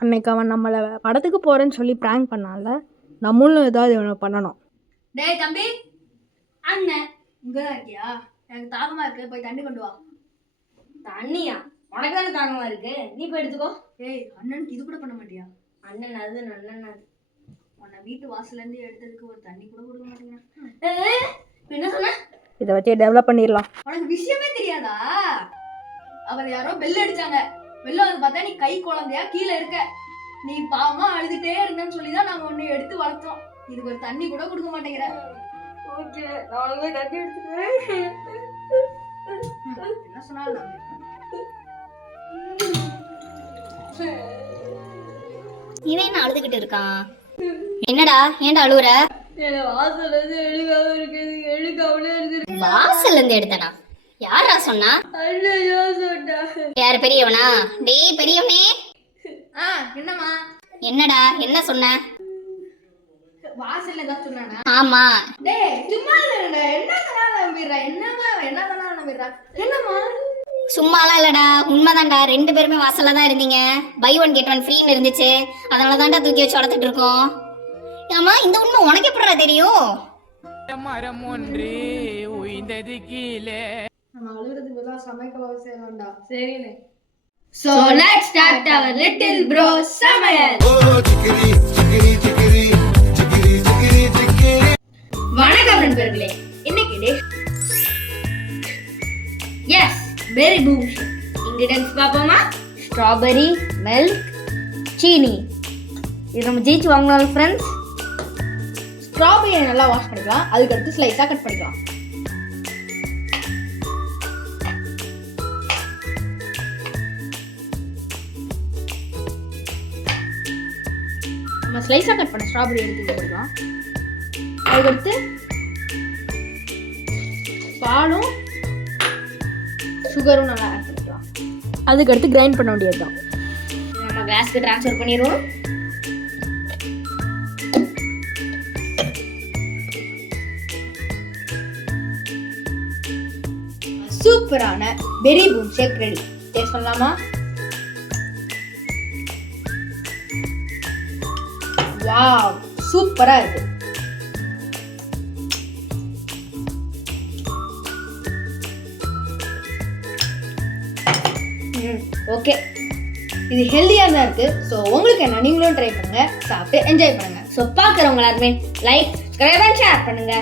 அன்னைக்கு அவன் நம்மளை படத்துக்கு போகிறேன்னு சொல்லி ப்ராங்க் பண்ணால, நம்மளும் ஏதாவது இவனை பண்ணணும். டேய் தம்பி, அண்ணன் இங்கே தான் இருக்கியா? எனக்கு தாகமாக இருக்கு, போய் தண்ணி கொண்டு வா. தண்ணியா? உனக்கு தானே தாகமாக இருக்கு, நீ போய் எடுத்துக்கோ. ஏய், அண்ணனுக்கு இது கூட பண்ண மாட்டியா? அண்ணன் அது அண்ணன் அது. உன்னை வீட்டு வாசல்லேருந்து எடுத்ததுக்கு ஒரு தண்ணி கூட கொடுக்க மாட்டேங்கிறேன். என்ன சொன்ன? இதை வச்சு டெவலப் பண்ணிடலாம். உனக்கு விஷயமே தெரியாதா? அவர் யாரோ பெல் அடிச்சாங்க. வெளில வந்து பார்த்தா நீ கை குழந்தையா கீழே இருக்க. நீ பாவமா அழுதுட்டே இருந்தேன்னு சொல்லி தான் நாங்கள் உன்னை எடுத்து வளர்த்தோம். இதுக்கு ஒரு தண்ணி கூட கொடுக்க மாட்டேங்கிற. ஓகே, நான் போய் தண்ணி எடுத்துக்கிறேன். என்ன சொன்னாலும் இவன் என்ன அழுதுகிட்டு இருக்கான்? என்னடா, ஏன்டா அழுவுற? வாசல்ல இருந்து எழுகாம இருக்குது, எழுகாமலே இருக்கு. வாசல்ல இருந்து எடுத்தனா? யாரா சொன்னா? அண்ணா சொன்னா. யாரு, பெரியவனா? டேய் பெரியவனே. என்னம்மா? என்னடா, என்ன சொன்ன? வாசல்ல தான் சொன்னானா? ஆமா. டேய் சும்மா இல்லடா, என்னடா நம்பிடுறா? என்னடா நம்பிடுறா? என்னம்மா? சும்மாலாம் இல்லடா, உண்மைதான்டா. 2 பேருமே வாசல்ல தான் இருந்தீங்க. பை ஒன் கெட் ஒன் ஃப்ரீன்னு இருந்துச்சு. அதனால தான்டா தூக்கி வச்சு வளர்த்துட்டு இருக்கோம். ஆமா, இந்த உண்மை உனக்கு எப்படிடா தெரியும்? மரம் ஒன்று உயிர்ந்தது கீழே. நம்ம அழுகிறதுக்கு பதிலா சமைக்க அவசியம்டா. சரிண்ணே. So let's start our little bro சமையல். வணக்கம் நண்பர்களே. இன்னைக்கு எஸ் பெரி பூம் இன்கிரிடியன்ட்ஸ் பார்ப்போமா? ஸ்ட்ராபெரி, மில்க், சீனி. இது நம்ம ஜெயிச்சு வாங்கினாலும் ஃப்ரெண்ட்ஸ். ஸ்ட்ராபெரியை நல்லா வாஷ் பண்ணிக்கலாம். அதுக்கடுத்து ஸ்லைஸாக கட் பண்ணிக்கலாம். நம்ம ஸ்லைஸாக கட் பண்ண ஸ்ட்ராபெரி எடுத்து வச்சுக்கலாம். அதுக்கடுத்து பாலும் சுகரும் நல்லா ஆட் பண்ணிக்கலாம். அதுக்கடுத்து கிரைண்ட் பண்ண வேண்டியது தான். நம்ம கிளாஸ்க்கு ட்ரான்ஸ்ஃபர் பண்ணிடுவோம். சூப்பரான பெரி பூம் ஷேக் ரெடி. டேஸ்ட் பண்ணலாமா? வாவ், சூப்பரா இருக்கு. ஓகே, இது ஹெல்தியாக தான் இருக்கு. ஸோ உங்களுக்கு என்ன, நீங்களும் ட்ரை பண்ணுங்க, சாப்பிட்டு என்ஜாய் பண்ணுங்க. ஸோ பார்க்குறவங்க எல்லாருமே லைக், சப்ஸ்கிரைப் அண்ட் ஷேர் பண்ணுங்க.